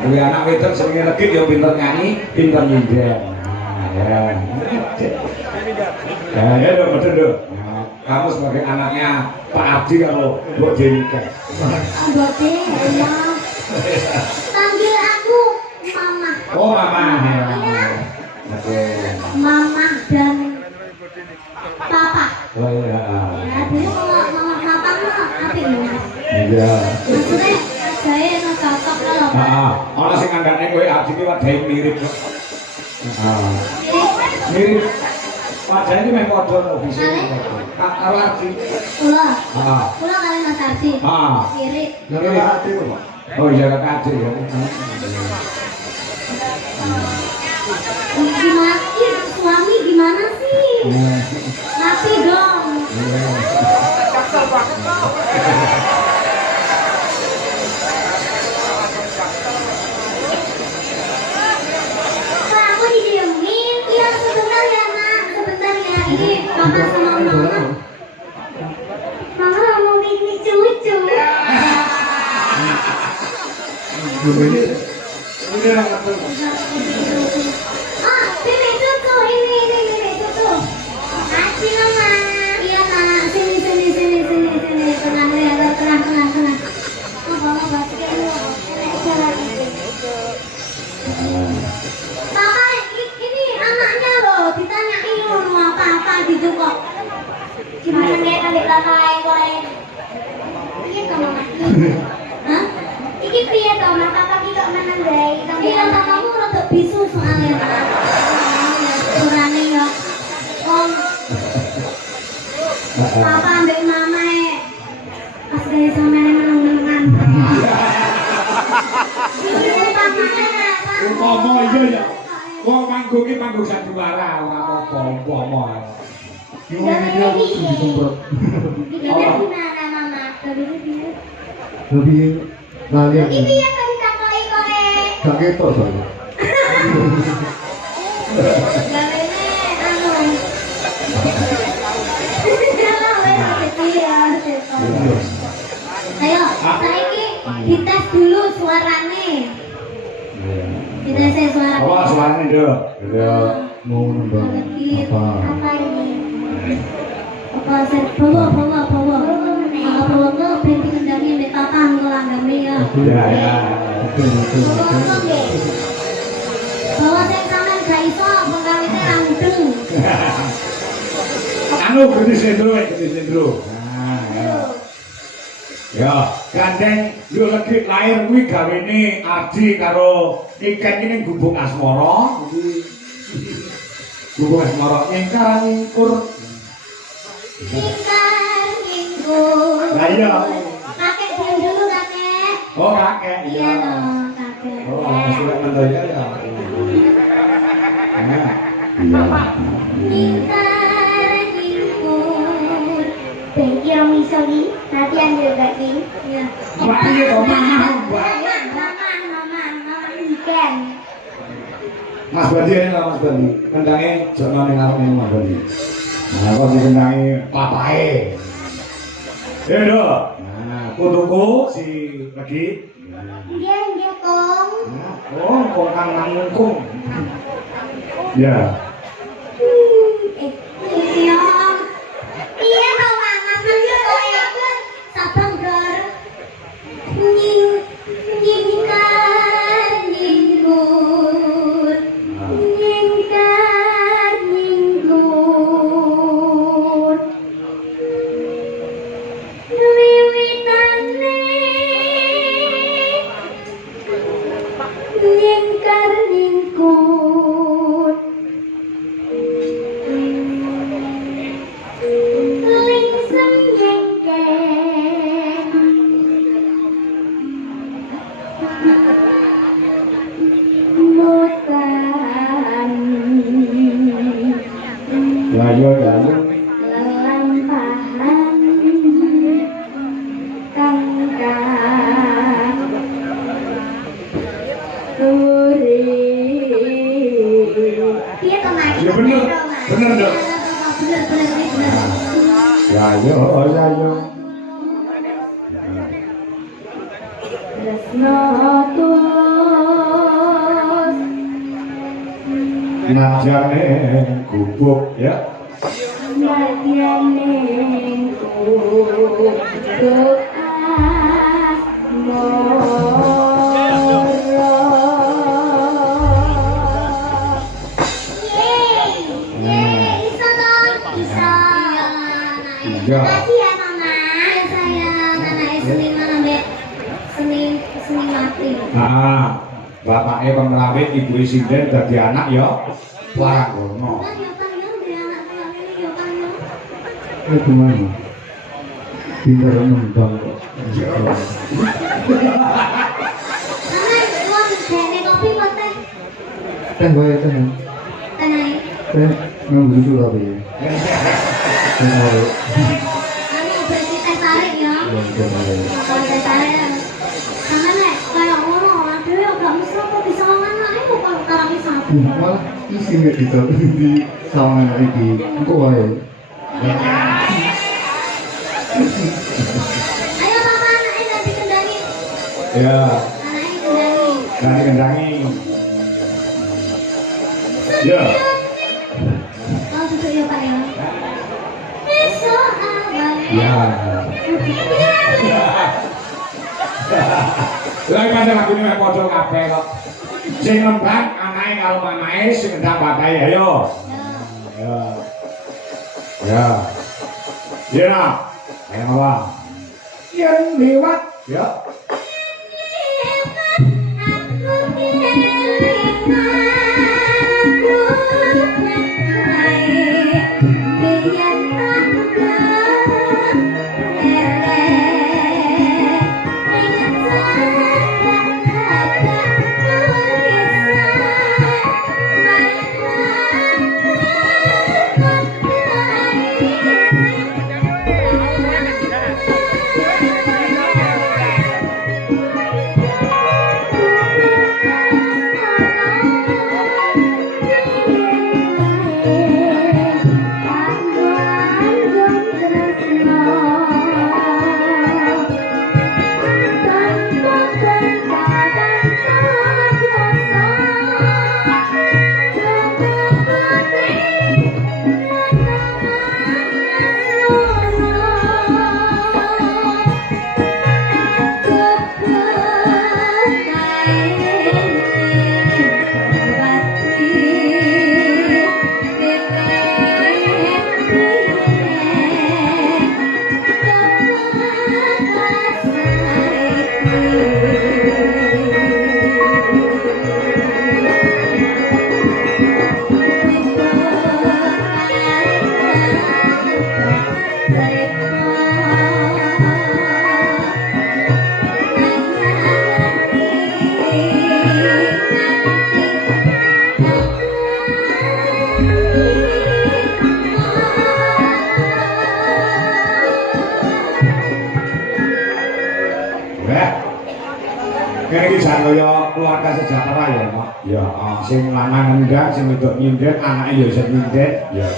Duwe anak wedok senenge legit ya pinter nyanyi, pinter nyinden. Nah, ya. Ya dong, betul dong. Nah, kamu sebagai anaknya Pak Ardi kalau Mbok Jenika. Mbok ya. Panggil aku Mama. Oh, Mama. Ya. Oke. Mama dan Papa. Oh iya. Ya, dulu kalau Mama Papa mah apik lho. Iya. Maksudnya saya no cocok lho. Heeh. Ana sing ngandane kowe Ardi ki wadahe mirip. Mirip. Wajahnya ini memang padha lho bisa. Karo Ardi. Kula. Heeh. Kula kali Mas Ardi. Heeh. Mirip. Mirip Ardi kok. Oh iya Kak Ardi ya. Gimana sih suami gimana sih? Rapi dong. Kok aku didiemin? Iya sebentar ya nak, sebentar ya. Ini papa sama mama. Mama mau bikin cucu. Ini orang apa? Ah, ini cucu, ini cucu. Kasih mama. Iya nak, sini, tengah ya, tengah. Oh, mama basket lu. Papa, ini anaknya loh, ditanyain lu apa gitu kok. Gimana nih adik lantai kowe? Iya to mama. Hah? Iki piye to mama papa ki kok meneng bae? Iya papamu rada bisu soalnya. Urane yo. Om. Papa ambek mama pas gawe sampeyan meneng-menengan. Iki pamane. Umpama iya ya. Wong manggung ki manggung sandiwara ora apa-apa umpama. Yo iki aku disemprot. Gimana gimana mama? Lebih lalian. Iki piye kok ditakoni kowe? Gak ketok soalnya. Gawene anu. Ayo, saiki dites dulu suarane. Dites suara. Oh, suarane nduk. Ya mau nembang apa? Apa ini? Apa set bawa. Bawa ke berhenti kendangnya mbek papa ngelanggame ya. Ya. Bawa sing sampean gak iso pengkawite ra mudeng. Anu gede sendro. Nah, ya. Ya, gandeng yo lagi lahir kuwi gawene Ardi karo Niken iki ning Gubuk Asmara. Gubuk Asmara ingkar ngingkur. Lah iya. Kakek diam dulu kakek. Oh, kakek. Iya dong kakek. Oh, sudah mendoya ya. Nah. Lingkar lingkur. Bengkir misoli nanti ambil bagi. Iya. Mbak piye to mama, Mbak? Mama Niken. Mas Badi ini lah Mas Badi. Kendangnya jono ning arep ning Mas Badi. Nah, kok dikendangi papae. Do. Nah, putuku si lagi. Nggih Kong. Nah, oh, kok kang nangkung. Ya. Iya. Iya to mama kowe sabang gar. Nyingkar nyingkur. Nyingkar nyingkur. Wiwitane nyingkar nyingkur. Lingsem nyengken. Mutan. Ya yo. Lelampahan tangkap duri. Iya kemarin. Ya bener dong. Bener. Ya yo. Tresno tulung Najane gubuk ya. Najane gubuk Iya. Makasih ya mama, sayang. Anak Senin mana Senin mati. Nah, bapaknya pemrawit, ibu sinden dadi anak ya. Warang gono. Kan ya Pak ya, udah anak pulang ini ya Pak ya. Gimana? Pintar nembang kok. Mama, gua dene kopi kok teh. Teh bae teh. Teh naik. Teh nang dulu apa ya? Teh bae. Anu berarti teh tarik ya. Ya teh bae. Kalau teh tarik ya. Sama nek kayak ngono, aduh ya gak mesra kok bisa anak iku kalau karo bisa. Malah isi nggak di sama iki. Engko wae. Ayo papa anaknya gak dikendangi. Ya, Anaknya dikendangi. dari kendangi. Ya. Oh duduk ya Pak ya. Besok abang. Ya. Lah kan lagune mek padha kabeh kok. Sing nembang anake karo mamae, sing ngendang bapake ayo. Ya. Ya. Ya. Ayo apa? Yang lewat ya. Keluarga sejahtera ya, Mak. Ya, sing lanang ngendang, sing wedok nyindet, anake ya iso nyindet. Ya.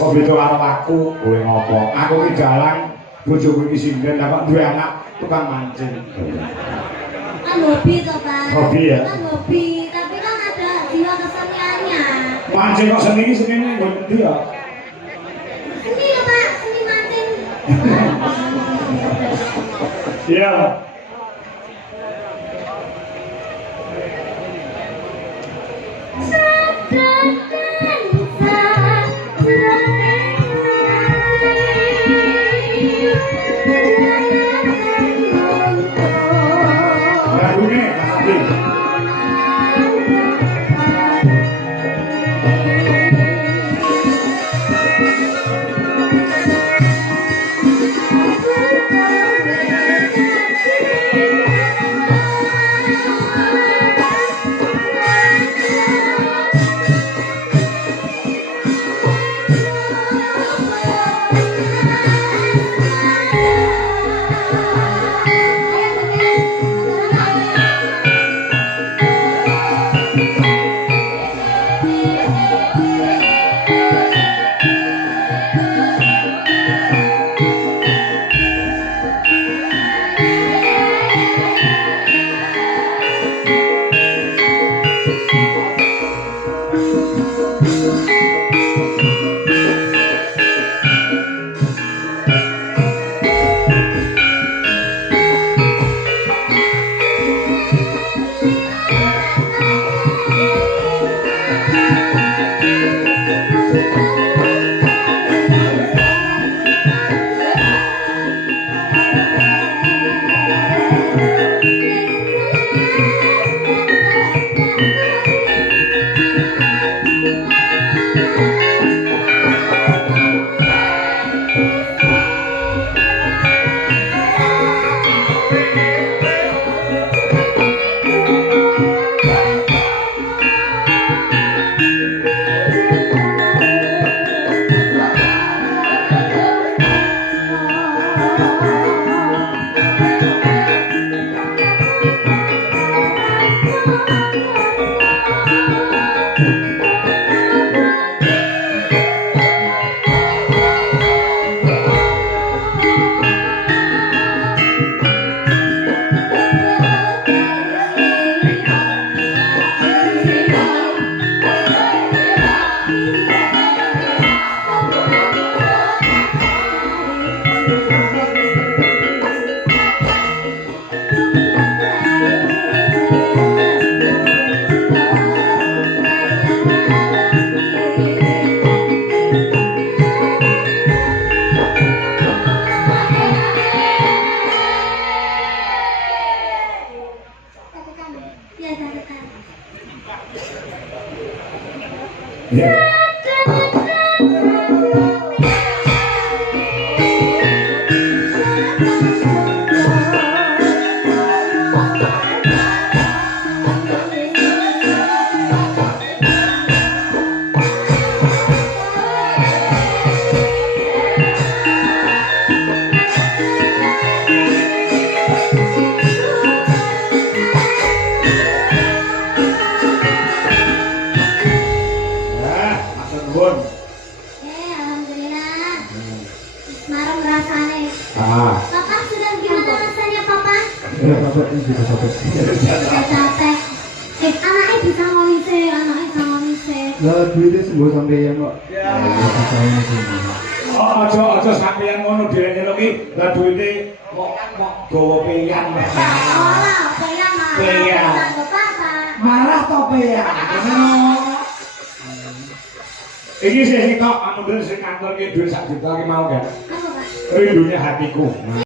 Kok beda karo aku, kowe ngopo? Aku ki dalang bojoku iki sindet, lah kok duwe anak tukang mancing. Kan hobi toh Pak. Hobi ya? Kan hobi, tapi kan ada jiwa keseniannya. Mancing kok senine nggon ndi ya? Seni ya Pak, seni mancing. Iya. Lagune kasih. Ya, catatan. Ya. Ya, matur nuwun. Alhamdulillah. Marah rasanya. Ah. Papa sudah gimana rasanya papa? Ya, capek ini juga capek. Sudah capek. Anaknya bisa ngomong anaknya bisa ngomong Lah duitnya sembuh sampai yang kok. Ya. Ya, saya ini sih. Oh, aja sampeyan ngono direne lho ki. Lah duwite kok gawa peyan. Oh, peyan marah. Peyan. Papa. Marah to peyan. Iki sih tok anu sing kantor ki dhuwit 1 juta ki mau kan. Apa pak? Rindunya hatiku.